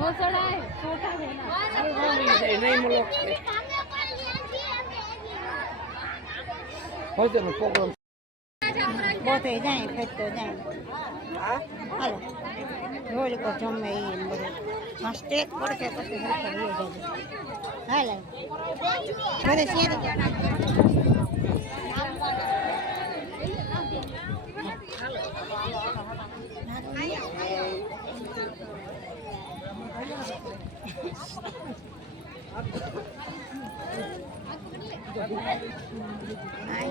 वो सड़ा है छोटा है ना नहीं मुल्क हो जाए प्रोग्राम बहुत है जाए फिर तो जाए हेलो ढोल को जम में ही मेरे मस्ते पड़ के करते हैं तो ये जाए हेलो मेरे सीधे Đấy.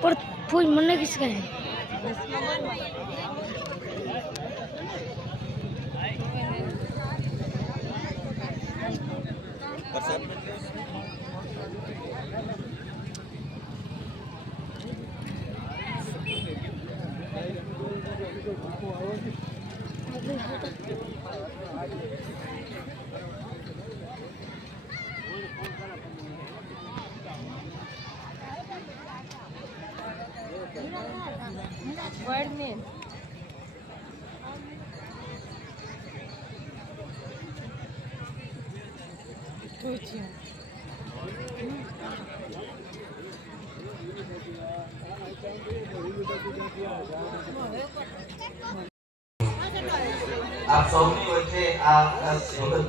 પણ ફૂલ મને ખિસકાય આપ સૌની વચ્ચે આ આ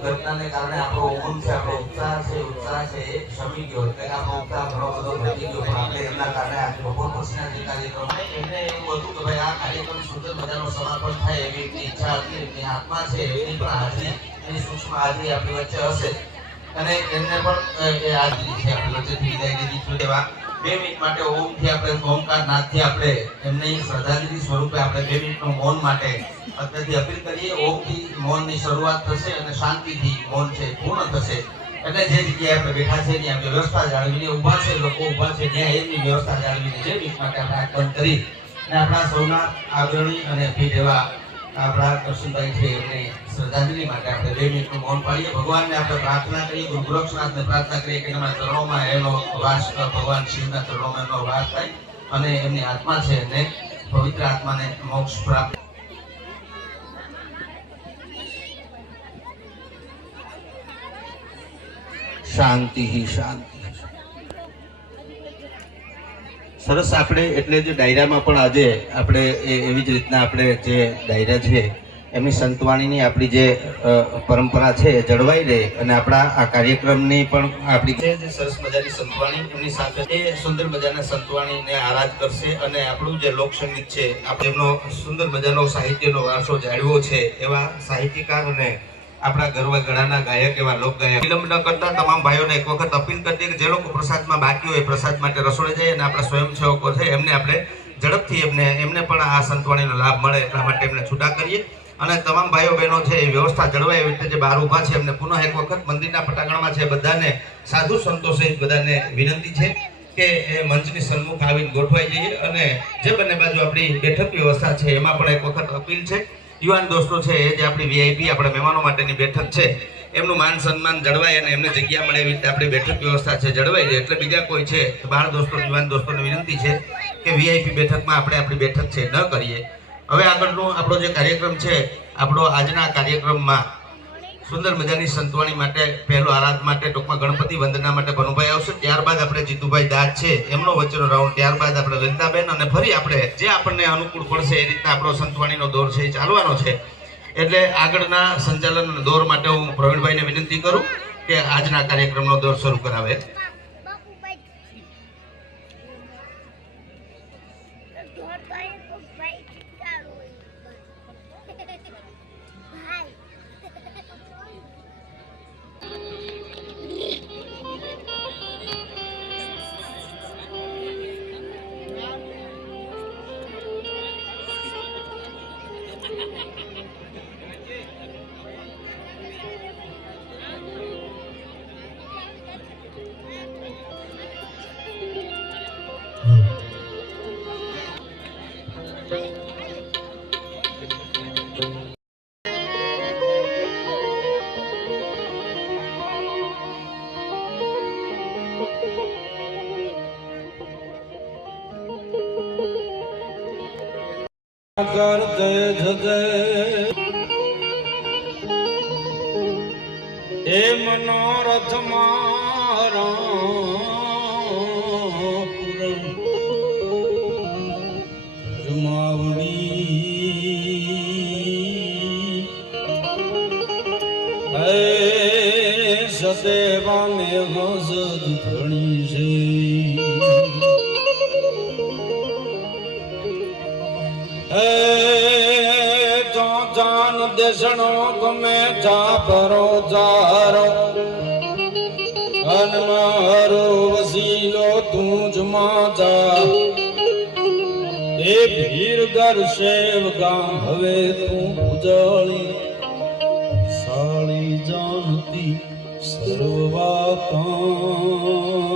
ઘટનાને કારણે આપણો ઉમંગ છે, આપણો ઉત્સાહ છે ઉત્સાહ છે શમી ગયો. એટલે આપણો ઉત્સાહ ઘણો બધો ઘટી ગયો. પણ આપણે એમના કારણે આ બપોર પછીના જે કાર્યક્રમ એમને એવું હતું કે ભાઈ આ કાર્યક્રમ સુંદર મજાનો સમાપન થાય એવી ઈચ્છા હતી, એમની હાથમાં છે, એમની પણ હાજરી એની સૂક્ષ્મ હાજરી આપણી વચ્ચે હશે. અને એમને પણ એ હાજરી છે આપણે વચ્ચેથી વિદાય લીધી છે એવા બે મિનિટ માટે ઓમથી આપણે, ઓમકાર નાથથી આપણે એમની શ્રદ્ધાંજલિ સ્વરૂપે આપણે બે મિનિટનું મૌન માટે અત્યારથી અપીલ કરીએ. ઓમથી મૌનની શરૂઆત થશે અને શાંતિથી મૌન છે, પૂર્ણ થશે. એટલે જે જગ્યાએ આપણે બેઠા છે, ત્યાં વ્યવસ્થા જાળવીને ઊભા છે, લોકો ઊભા છે, ત્યાં એમની વ્યવસ્થા જાળવીને જે મિનિટ માટે આપણે બંધ કરી. અને આપણા સૌના આગ્રણી અને અભિ એવા આપણા કરશનભાઈ છે, એમને શ્રદ્ધાંજલિ માટે આપણે બે મિનિટનું મૌન પાડીએ. ભગવાનને આપણે પ્રાર્થના કરીએ, ગુરુ પ્રાર્થના કરીએ કે એના ચરણોમાં એનો વાસ ભગવાન શિવના ચરણોમાં એનો વાસ થાય અને એમની આત્મા છે એને પવિત્ર આત્માને મોક્ષ પ્રાપ્ત શાંતિ શાંતિ. સરસ, આપણે એટલે જે ડાયરામાં પણ આજે આપણે એવી જ રીતના આપણે જે ડાયરા છે, એમની સંતવાણીની આપણી જે પરંપરા છે જળવાઈ રહે અને આપણા આ કાર્યક્રમની પણ આપણી જે જે સરસ મજાની સંતવાણી, એમની સાથે એ સુંદર મજાના સંતવાણીને આરાધ કરશે અને આપણું જે લોકસંગીત છે, આપણે એમનો સુંદર મજાનો સાહિત્યનો વારસો જાળવ્યો છે, એવા સાહિત્યકાર અને આપણા ગરવા ગળાના ગાયક એવા લોક ગાયક વિલંબ ન કરતા તમામ ભાઈઓને એક વખત અપીલ કરી કે જે લોકો પ્રસાદમાં બાકી હોય પ્રસાદ માટે રસોડે જાય અને આપણા સ્વયંસેવકો છે એમને આપણે ઝડપથી એમને એમને પણ આ સંતવાણીનો લાભ મળે એટલા માટે એમને છૂટા કરીએ. અને તમામ ભાઈઓ બહેનો છે એ વ્યવસ્થા જળવાય એવી રીતે જે બહાર ઊભા છે એમને પુનઃ એક વખત મંદિરના પટાંગણમાં છે બધાને સાધુ સંતો બધાને વિનંતી છે કે એ મંચની સન્મુખ આવીને ગોઠવાઈ જઈએ. અને જે બંને બાજુ આપણી બેઠક વ્યવસ્થા છે એમાં પણ એક વખત અપીલ છે. યુવાન દોસ્તો છે, એ જે આપણી વીઆઈપી આપણા મહેમાનો માટેની બેઠક છે, એમનું માન સન્માન જળવાય અને એમને જગ્યા મળે એવી રીતે આપણી બેઠક વ્યવસ્થા છે જળવાઈ જાય એટલે બીજા કોઈ છે બહાર દોસ્તો, યુવાન દોસ્તોને વિનંતી છે કે વીઆઈપી બેઠકમાં આપણે આપણી બેઠક છે, ન કરીએ. હવે આગળનો આપણો જે કાર્યક્રમ છે, આપણો આજના કાર્યક્રમમાં સુંદર મજાની સંતવાણી માટે પહેલો આરાધ માટે ટૂંકમાં ગણપતિ વંદના માટે ભનુભાઈ આવશે. ત્યારબાદ આપણે જીતુભાઈ દાદ છે, એમનો વચ્ચેનો રાઉન્ડ. ત્યારબાદ આપણે લલિતાબેન અને ફરી આપણે જે આપણને અનુકૂળ પડશે એ રીતના આપણો સંતવાણીનો દોર છે એ ચાલવાનો છે. એટલે આગળના સંચાલન દોર માટે હું પ્રવીણભાઈને વિનંતી કરું કે આજના કાર્યક્રમનો દોર શરૂ કરાવે. કર જય જય એ મનોરથ મારા પૂરણ હે સદેવાને હસદ ધણી છે જાન દેશણો ગમે જા પરો જારો. અન મારો વસીલો તું જ માજા એ ભીર ગર શેવ ગામ હવે તું ઉજળી. સાળી જાનતી સર્વ વાતા